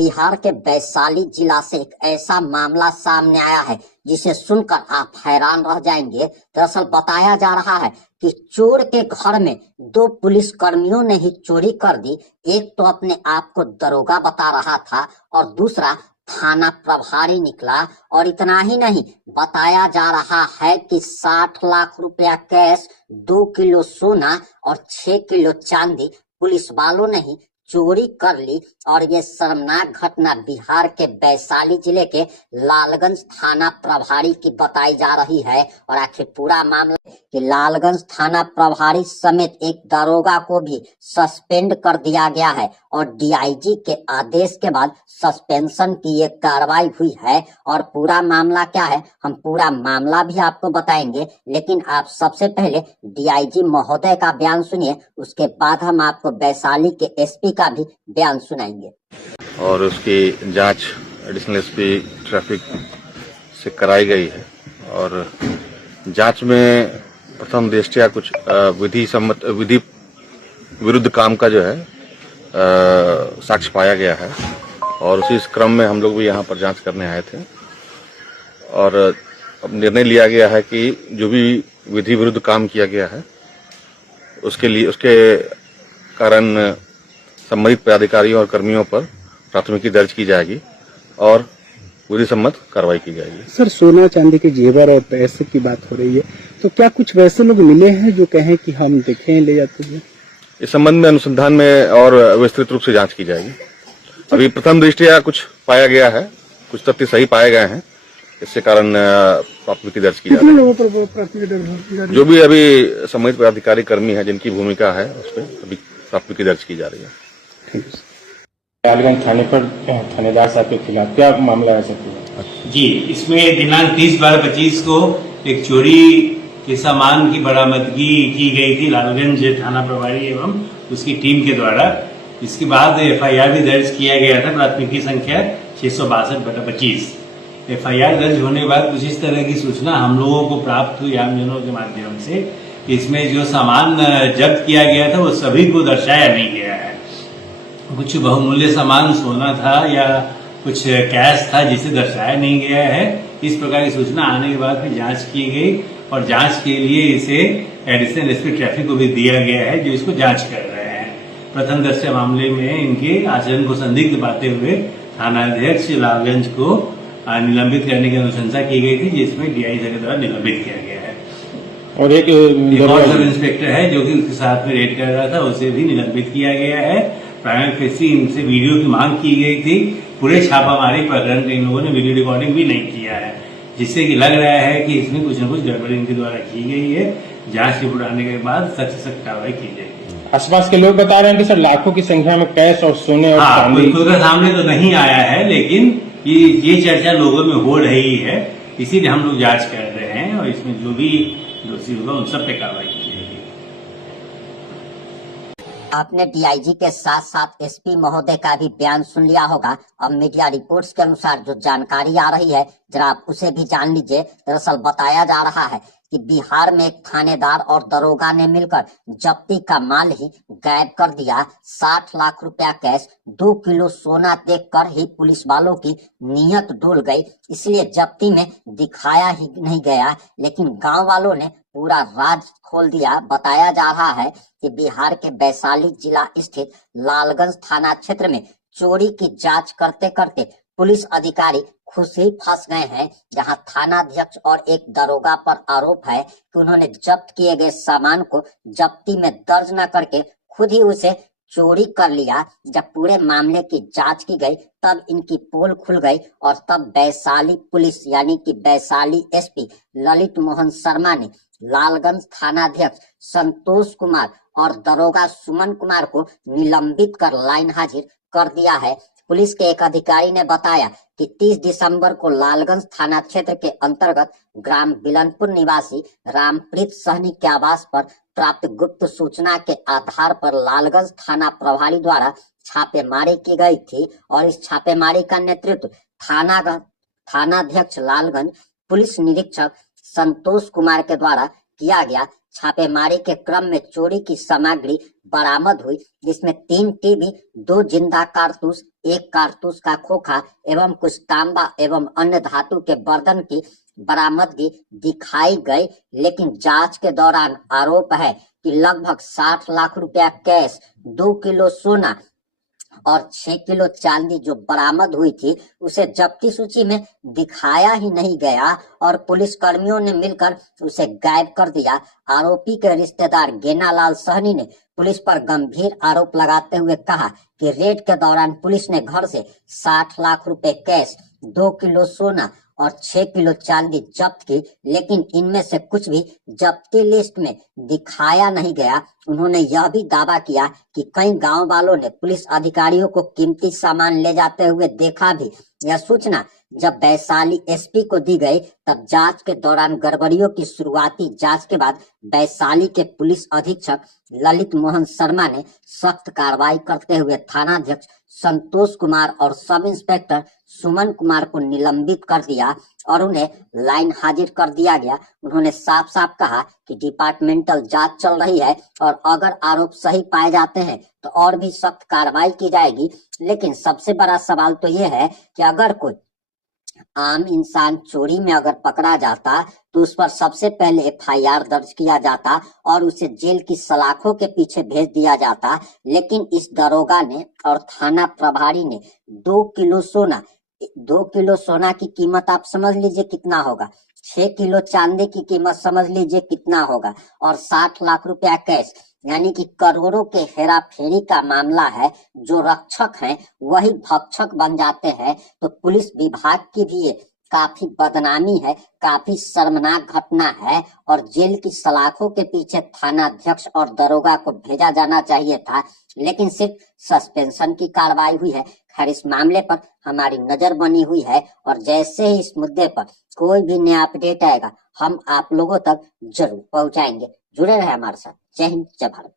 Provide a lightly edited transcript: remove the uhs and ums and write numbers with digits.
बिहार के वैशाली जिला से एक ऐसा मामला सामने आया है जिसे सुनकर आप हैरान रह जाएंगे। दरअसल बताया जा रहा है कि चोर के घर में दो पुलिस कर्मियों ने ही चोरी कर दी। एक तो अपने आप को दरोगा बता रहा था और दूसरा थाना प्रभारी निकला। और इतना ही नहीं, बताया जा रहा है कि 60 लाख रुपया कैश, 2 किलो सोना और 6 किलो चांदी पुलिस वालों ने ही चोरी कर ली। और ये शर्मनाक घटना बिहार के वैशाली जिले के लालगंज थाना प्रभारी की बताई जा रही है। और आखिर पूरा मामला कि लालगंज थाना प्रभारी समेत एक दरोगा को भी सस्पेंड कर दिया गया है और डीआईजी के आदेश के बाद सस्पेंशन की ये कार्रवाई हुई है। और पूरा मामला क्या है, हम पूरा मामला भी आपको बताएंगे, लेकिन आप सबसे पहले डीआईजी महोदय का बयान सुनिए, उसके बाद हम आपको वैशाली के एसपी का भी बयान सुनाएंगे। और उसकी जांच एडिशनल एसपी ट्रैफिक से कराई गई है और जांच में प्रथम दृष्टया कुछ विधि विरुद्ध काम का जो है साक्ष्य पाया गया है और उसी क्रम में हम लोग भी यहाँ पर जांच करने आए थे। और अब निर्णय लिया गया है कि जो भी विधि विरुद्ध काम किया गया है उसके कारण संबंधित पदाधिकारियों और कर्मियों पर प्राथमिकी दर्ज की जाएगी और विधि सम्मत कार्रवाई की जाएगी। सर, सोना चांदी के जेवर और पैसे की बात हो रही है, तो क्या कुछ वैसे लोग मिले हैं जो कहें कि हम देखें ले जाते हैं? इस संबंध में अनुसंधान में और विस्तृत रूप से जांच की जाएगी। अभी प्रथम दृष्टया कुछ पाया गया है, कुछ तथ्य सही पाए गए हैं, इसके कारण प्राथमिकी दर्ज की जा रही है। जो भी अभी संबंधित पदाधिकारी कर्मी है जिनकी भूमिका है उस पर अभी प्राथमिकी दर्ज की जा रही है। लालगंज थाने पर थानेदार साहब के खिलाफ क्या मामला है सर? जी, इसमें दिनांक 30/12/25 को एक चोरी के सामान की बरामदगी की गई थी लालगंज थाना प्रभारी एवं उसकी टीम के द्वारा। इसके बाद एफआईआर भी दर्ज किया गया था, प्राथमिकी संख्या 662/25। एफआईआर दर्ज होने के बाद कुछ इस तरह की सूचना हम लोगों को प्राप्त हुई आमजनों के माध्यम से कि इसमें जो सामान जब्त किया गया था वो सभी को दर्शाया नहीं गया है। कुछ बहुमूल्य सामान सोना था या कुछ कैश था जिसे दर्शाया नहीं गया है। इस प्रकार की सूचना आने के बाद फिर जांच की गई और जांच के लिए इसे एडिशनल एसपी ट्रैफिक को भी दिया गया है जो इसको जांच कर रहे हैं। प्रथम दृष्टया मामले में इनके आचरण को संदिग्ध पाते हुए थानाध्यक्ष लालगंज को निलंबित करने की अनुशंसा की गई थी, जिसमें डीआईजी के द्वारा निलंबित किया गया है। और एक और सब इंस्पेक्टर है जो कि उसके साथ में रेड कर रहा था, उसे भी निलंबित किया गया है। प्राइमरी फेसी इनसे वीडियो की मांग की गई थी। पूरे छापामारी प्रकरण में इन लोगों ने वीडियो रिकॉर्डिंग भी नहीं किया है, जिससे कि लग रहा है कि इसमें कुछ न कुछ गड़बड़ी इनके द्वारा की गई है। जांच रिपोर्ट आने के बाद सख्त से सख्त कार्रवाई की जाएगी। आसपास के लोग बता रहे हैं कि सर लाखों की संख्या में कैश और सोने और चांदी खुद का सामने तो नहीं आया है, लेकिन ये चर्चा लोगों में हो रही है, इसीलिए हम लोग जांच कर रहे हैं और इसमें जो भी दोषी होगा उन सब पे कार्रवाई की जाएगी। आपने डीआईजी के साथ साथ एसपी महोदय का भी बयान सुन लिया होगा। अब मीडिया रिपोर्ट्स के अनुसार जो जानकारी आ रही है जरा आप उसे भी जान लीजिए। दरअसल बताया जा रहा है कि बिहार में एक थानेदार और दरोगा ने मिलकर जब्ती का माल ही गायब कर दिया। 60 लाख रुपया कैश, 2 किलो सोना देखकर ही पुलिस वालों की नीयत डोल गई, इसलिए जब्ती में दिखाया ही नहीं गया, लेकिन गांव वालों ने पूरा राज खोल दिया। बताया जा रहा है कि बिहार के वैशाली जिला स्थित लालगंज थाना क्षेत्र में चोरी की जांच करते करते पुलिस अधिकारी खुद ही फंस गए हैं, जहां थानाध्यक्ष और एक दरोगा पर आरोप है कि उन्होंने जब्त किए गए सामान को जब्ती में दर्ज न करके खुद ही उसे चोरी कर लिया। जब पूरे मामले की जांच की गई तब इनकी पोल खुल गई और तब वैशाली पुलिस यानी कि वैशाली एसपी ललित मोहन शर्मा ने लालगंज थानाध्यक्ष संतोष कुमार और दरोगा सुमन कुमार को निलंबित कर लाइन हाजिर कर दिया है। पुलिस के एक अधिकारी ने बताया कि 30 दिसंबर को लालगंज थाना क्षेत्र के अंतर्गत ग्राम बिलनपुर निवासी रामप्रीत सहनी के आवास पर प्राप्त गुप्त सूचना के आधार पर लालगंज थाना प्रभारी द्वारा छापेमारी की गई थी और इस छापेमारी का नेतृत्व थानाध्यक्ष लालगंज पुलिस निरीक्षक संतोष कुमार के द्वारा किया गया। छापेमारी के क्रम में चोरी की सामग्री बरामद हुई, जिसमें 3 टीवी, 2 जिंदा कारतूस, एक कारतूस का खोखा एवं कुछ तांबा एवं अन्य धातु के बर्तन की बरामदगी दिखाई गई। लेकिन जांच के दौरान आरोप है कि लगभग 60 लाख रुपया कैश, 2 किलो सोना और 6 किलो चांदी जो बरामद हुई थी उसे जब्ती सूची में दिखाया ही नहीं गया और पुलिस कर्मियों ने मिलकर उसे गायब कर दिया। आरोपी के रिश्तेदार गेनालाल सहनी ने पुलिस पर गंभीर आरोप लगाते हुए कहा कि रेड के दौरान पुलिस ने घर से 60 लाख रुपए कैश, 2 किलो सोना और 6 किलो चांदी जब्त की, लेकिन इनमें से कुछ भी जब्ती लिस्ट में दिखाया नहीं गया। उन्होंने यह भी दावा किया कि कई गांव वालों ने पुलिस अधिकारियों को कीमती सामान ले जाते हुए देखा भी। यह सूचना जब वैशाली एसपी को दी गई तब जांच के दौरान गड़बड़ियों की शुरुआती जांच के बाद वैशाली के पुलिस अधीक्षक ललित मोहन शर्मा ने सख्त कार्रवाई करते हुए थानाध्यक्ष संतोष कुमार और सब इंस्पेक्टर सुमन कुमार को निलंबित कर दिया और उन्हें लाइन हाजिर कर दिया गया। उन्होंने साफ साफ कहा कि डिपार्टमेंटल जांच चल रही है और अगर आरोप सही पाए जाते हैं तो और भी सख्त कार्रवाई की जाएगी। लेकिन सबसे बड़ा सवाल तो यह है कि अगर कोई आम इंसान चोरी में अगर पकड़ा जाता तो उस पर सबसे पहले एफआईआर दर्ज किया जाता और उसे जेल की सलाखों के पीछे भेज दिया जाता। लेकिन इस दरोगा ने और थाना प्रभारी ने 2 किलो सोना की कीमत आप समझ लीजिए कितना होगा, 6 किलो चांदी की कीमत समझ लीजिए कितना होगा और 60 लाख रुपया कैश, यानी कि करोड़ों के हेरा फेरी का मामला है। जो रक्षक हैं वही भक्षक बन जाते हैं। तो पुलिस विभाग की भी ये काफी बदनामी है, काफी शर्मनाक घटना है और जेल की सलाखों के पीछे थानाध्यक्ष और दरोगा को भेजा जाना चाहिए था, लेकिन सिर्फ सस्पेंशन की कार्रवाई हुई है। खैर, इस मामले पर हमारी नजर बनी हुई है और जैसे ही इस मुद्दे पर कोई भी नया अपडेट आएगा हम आप लोगों तक जरूर पहुंचाएंगे। जुड़े रहे हमारे साथ। जय हिंद, जय भारत।